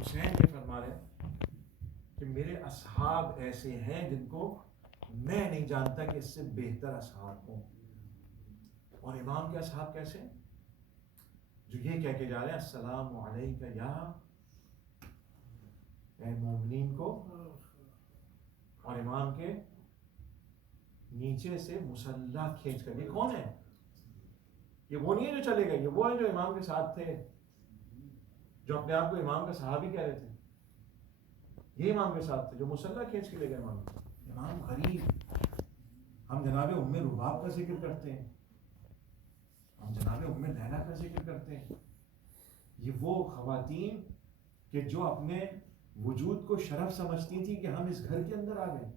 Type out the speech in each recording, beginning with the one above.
حسین یہ فرما رہے ہیں کہ میرے اصحاب ایسے ہیں جن کو میں نہیں جانتا کہ اس سے بہتر اصحاب ہوں. اور امام کے اصحاب کیسے ہیں؟ جو یہ کہہ کے جا رہے ہیں السلام علیکہ یا اے مومنین کو. اور امام کے نیچے سے مسلح کھینچ کر. یہ کون ہے؟ یہ وہ نہیں ہے جو چلے گئے، یہ وہ ہے جو امام کے ساتھ تھے، جو اپنے آپ کو امام کا صحابی کہہ رہے تھے. یہ امام کے ساتھ تھے جو مسلح کھینچ کے لے گئے امام غریب. ہم جناب ام رباب کا ذکر کرتے ہیں، ہم جناب ام لیلہ کا ذکر کرتے ہیں. یہ وہ خواتین کہ جو اپنے وجود کو شرف سمجھتی تھی کہ ہم اس گھر کے اندر آ گئے.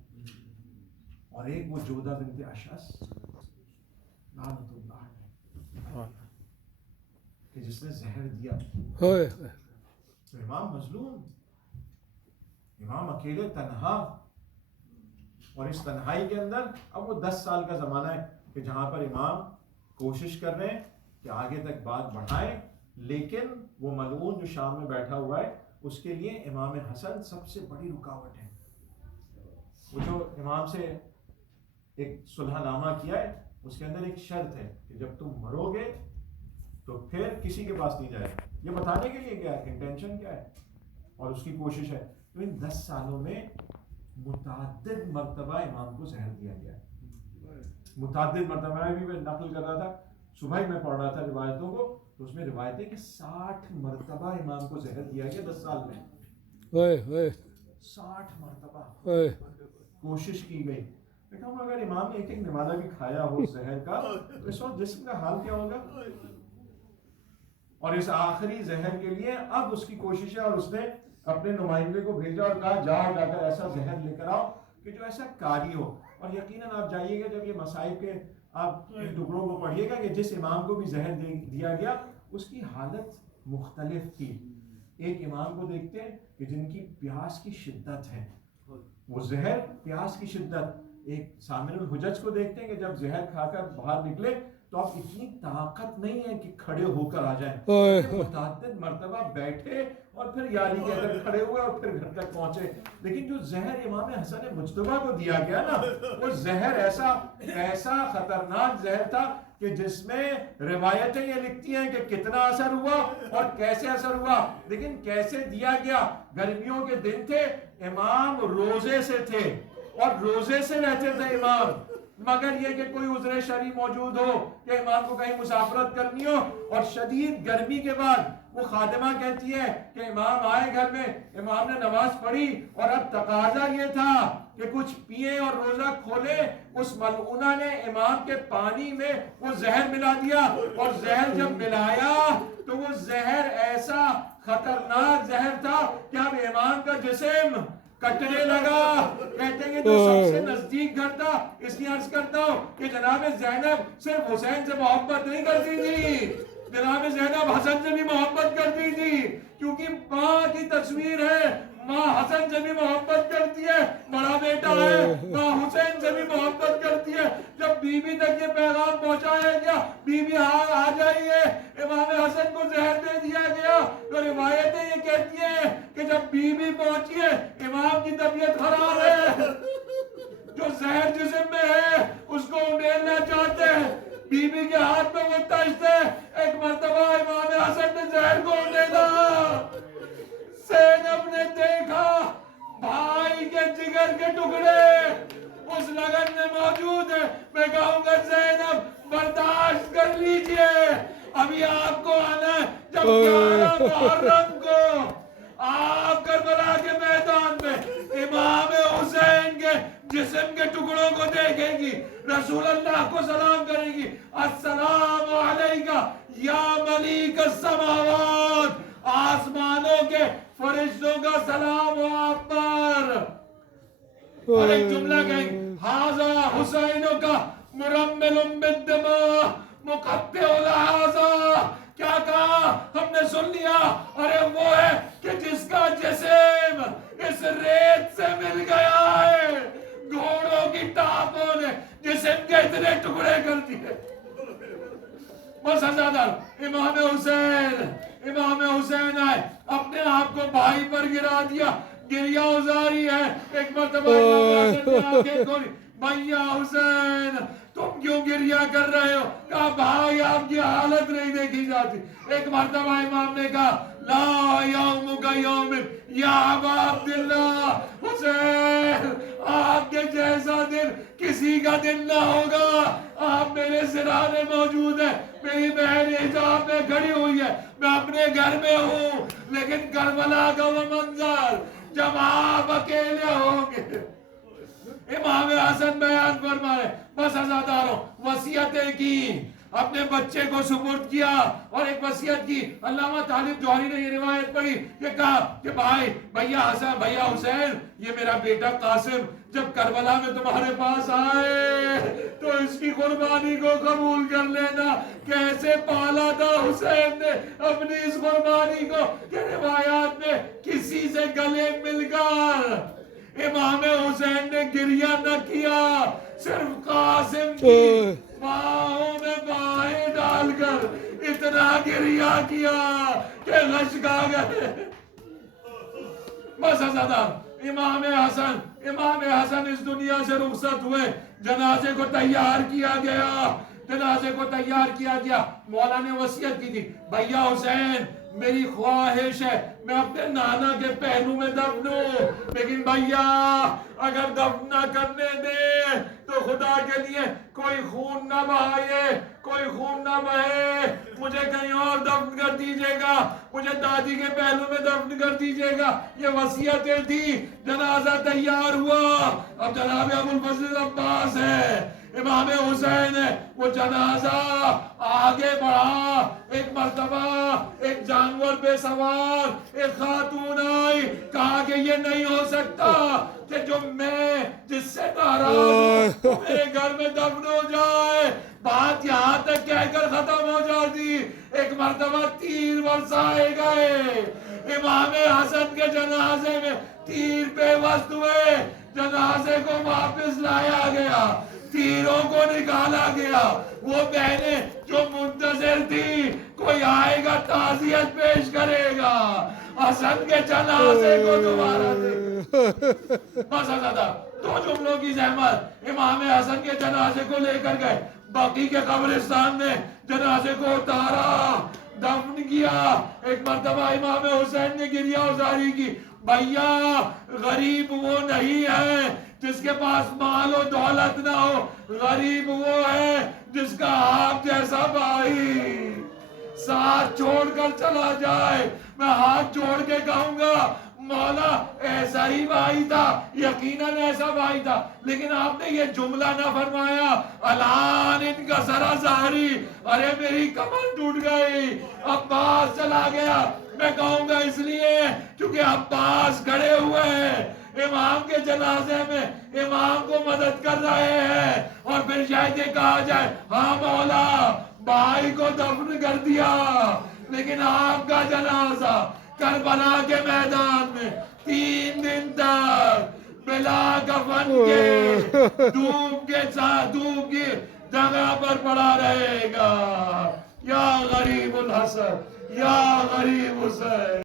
اور ایک وہ جودہ بنت اشعث لعنت اللہ علیہ کہ جس نے زہر دیا. تو امام مظلوم، امام اکیلے تنہا. اور اس تنہائی کے اندر اب وہ 10 سال کا زمانہ ہے کہ جہاں پر امام کوشش کر رہے ہیں کہ آگے تک بات بڑھائیں، لیکن وہ ملعون جو شام میں بیٹھا ہوا ہے اس کے لیے امام حسن سب سے بڑی رکاوٹ ہے. وہ جو امام سے ایک صلح نامہ کیا ہے اس کے اندر ایک شرط ہے کہ جب تم مرو گے تو پھر کسی کے پاس نہیں جائے. یہ بتانے کے لیے کیا ہے، انٹینشن کیا ہے اور اس کی کوشش ہے. تو ان 10 سالوں میں متعدد مرتبہ امام کو زہر دیا گیا ہے. متعدد مرتبہ میں بھی میں نقل کر رہا تھا، صبح ہی میں پڑھ رہا تھا روایتوں کو، تو اس میں روایت ہے کہ 60 مرتبہ امام کو زہر دیا گیا 10 سال میں. 60 مرتبہ کوشش کی گئی. دیکھا اگر امام نے ایک ایک نمازہ بھی کھایا ہو زہر کا تو اس وقت جسم کا حال کیا ہوگا. اور اس آخری زہر کے لیے اب اس کی کوشش ہے اور اس نے اپنے نمائندے کو بھیجا اور کہا جا کر ایسا زہر لے کر آؤ کہ جو ایسا کاری ہو. اور یقیناً آپ جائیے گا جب یہ مصائب کے آپ ان ٹکڑوں کو پڑھیے گا کہ جس امام کو بھی زہر دیا گیا اس کی حالت مختلف تھی. ایک امام کو دیکھتے ہیں کہ جن کی پیاس کی شدت ہے، وہ زہر پیاس کی شدت. ایک سامر الحجج کو دیکھتے ہیں کہ جب زہر کھا کر باہر نکلے تو اب اتنی طاقت نہیں ہے کہ کھڑے ہو کر آ جائیں. متعدد مرتبہ بیٹھے اور پھر یاری کہہ کر کھڑے ہوئے اور پھر گھر تک پہنچے. لیکن جو زہر امام حسن مجتبیٰ کو دیا گیا نا، وہ زہر ایسا خطرناک زہر تھا کہ جس میں روایتیں یہ لکھتی ہیں کہ کتنا اثر ہوا اور کیسے اثر ہوا. لیکن کیسے دیا گیا؟ گرمیوں کے دن تھے، امام روزے سے تھے اور روزے سے رہتے تھے امام، مگر یہ کہ کوئی عذر شرعی موجود ہو کہ امام کو کہیں مسافرت کرنی ہو. اور شدید گرمی کے بعد وہ خادمہ کہتی ہے کہ امام آئے گھر میں، امام نے نماز پڑھی اور اب تقاضا یہ تھا کہ کچھ پیئے اور روزہ کھولے. اس ملعونہ نے امام کے پانی میں وہ زہر ملا دیا اور زہر جب ملایا تو وہ زہر ایسا خطرناک زہر تھا کہ اب امام کا جسم کٹنے لگا. کہتے ہیں کہ جو سب سے نزدیک گھر تھا، اس لیے عرض کرتا ہوں کہ جناب زینب صرف حسین سے محبت نہیں کرتی تھی، جناب زینب حسن سے بھی محبت کرتی تھی، کیونکہ ماں کی تصویر ہے. ماں حسن سے بھی محبت کرتی ہے، بڑا بیٹا ہے، ماں حسین سے بھی محبت کرتی ہے. جب بی بی تک یہ پیغام پہنچایا گیا، بی بی آ جائیے، امام حسن کو زہر دے دیا گیا، تو روایتیں یہ کہتی ہیں کہ جب بی بی پہنچی ہے امام کی طبیعت خراب ہے، جو زہر جسم میں ہے اس کو اڈیلنا چاہتے ہیں. بی بی کے ہاتھ میں وہ تشت ہے. ایک مرتبہ امام حسن نے زہر کو اڈیلا، زینب نے دیکھا بھائی کے جگر کے ٹکڑے اس لگن میں موجود ہے. میں کہوں گا زینب برداشت کر لیجئے، ابھی آپ کو آنا ہے جب 11 محرم کو آپ کربلا کے میدان میں امام حسین کے جسم کے ٹکڑوں کو دیکھیں گی، رسول اللہ کو سلام کریں گی، السلام علیکہ یا ملیک السماوات، آسمانوں کے فرشتوں کا سلام ہو آپ پر. اور ایک جملہ کہیں ھذا حسین کا مرمل بالدماء مقطع الحاذا. کیا کہا؟ ہم نے سن لیا. ارے وہ ہے کہ جس کا جسم اس ریت سے مل گیا ہے. گھوڑوں کی ٹاپوں نے جسم کے اتنے ٹکڑے کر دیے. بس امام حسین آئے، اپنے آپ کو بھائی پر گرا دیا. گریہ ازاری ہے. ایک مرتبہ امام حسن نے آنکھیں کھولی, بھیا حسین تم کیوں گریہ کر رہے ہو؟ کہا بھائی آپ کی حالت نہیں دیکھی جاتی. ایک مرتبہ امام نے کہا لا یومک یوم یا ابا عبداللہ, حسین آپ کے جیسا دن کسی کا دن نہ ہوگا. آپ میرے سرانے موجود ہیں, میری بہن حجاب میں کھڑی ہوئی ہے, میں اپنے گھر میں ہوں, لیکن کربلا کا وہ منظر جب آپ اکیلے ہوں گے. امام حسن بیان فرمائے, بس عزاداروں وصیتیں کی, اپنے بچے کو سپرد کیا اور ایک وصیت کی. علامہ طالب جوہری نے یہ روایت پڑھی, یہ کہا کہ بھیا حسن بھیا حسین, یہ میرا بیٹا قاسم جب کربلا میں تمہارے پاس آئے تو اس کی قربانی کو قبول کر لینا. کیسے پالا تھا حسین نے اپنی اس قربانی کو کہ روایات میں کسی سے گلے مل کر. امام حسین نے گریہ نہ کیا, صرف قاسم کی باہوں میں باہیں ڈال کر اتنا گریہ کیا کہ غشک آ گئے. بس عزادار, امام حسن اس دنیا سے رخصت ہوئے, جنازے کو تیار کیا گیا. مولا نے وصیت کی تھی, بھیا حسین میری خواہش ہے میں اپنے نانا کے پہلو میں دفن ہوں, لیکن بھیا اگر دفن نہ کرنے دے تو خدا کے لیے کوئی خون نہ بہے, مجھے کہیں اور دفن کر دیجئے گا, مجھے دادی کے پہلو میں دفن کر دیجئے گا. یہ وصیتیں تھی. جنازہ تیار ہوا, اب جناب ابو الفضل عباس ہے, امام حسین ہے, وہ جنازہ آگے بڑھا. ایک مرتبہ ایک جانور پہ سوار ایک خاتون آئی, کہا کہ یہ نہیں ہو سکتا کہ جو میں جس سے ناراض ہوں میرے گھر میں دفن ہو جائے. بات یہاں تک کہہ کر ختم ہو جاتی. ایک مرتبہ تیر برسائے گئے, امام حسن کے جنازے میں تیر پہ وسط ہوئے, جنازے کو واپس لایا گیا, تیروں کو نکالا گیا. وہ بہنیں جو منتظر تھی کوئی آئے گا تعزیت پیش کرے گا, حسن کے جنازے کو دوبارہ دے. بس عزادہ دو جملوں کی زحمت, امام حسن کے جنازے کو لے کر گئے, باقی کے قبرستان میں جنازے کو اتارا, دفن کیا. ایک مرتبہ امام حسین نے گریہ ازاری کی, بھیا غریب وہ نہیں ہے جس کے پاس مال و دولت نہ ہو, غریب وہ ہے جس کا آپ جیسا بھائی ساتھ چھوڑ کر چلا جائے. میں ہاتھ جوڑ کے کہوں گا مولا ایسا ہی بھائی تھا, یقیناً ایسا بھائی تھا, لیکن آپ نے یہ جملہ نہ فرمایا الان ان کا سرا ظاہری, ارے میری کمر ٹوٹ گئی, عباس چلا گیا. میں کہوں گا اس لیے کیونکہ عباس کھڑے ہوئے ہیں امام کے جنازے میں, امام کو مدد کر رہے ہیں, اور پھر شاید یہ کہا جائے ہاں مولا بھائی کو دفن کر دیا, لیکن آپ کا جنازہ کربلا کے میدان میں 3 دن تک بلا کفن کے دھوپ کی جگہ پر پڑا رہے گا. یا غریب الحسن یا غریب حسین.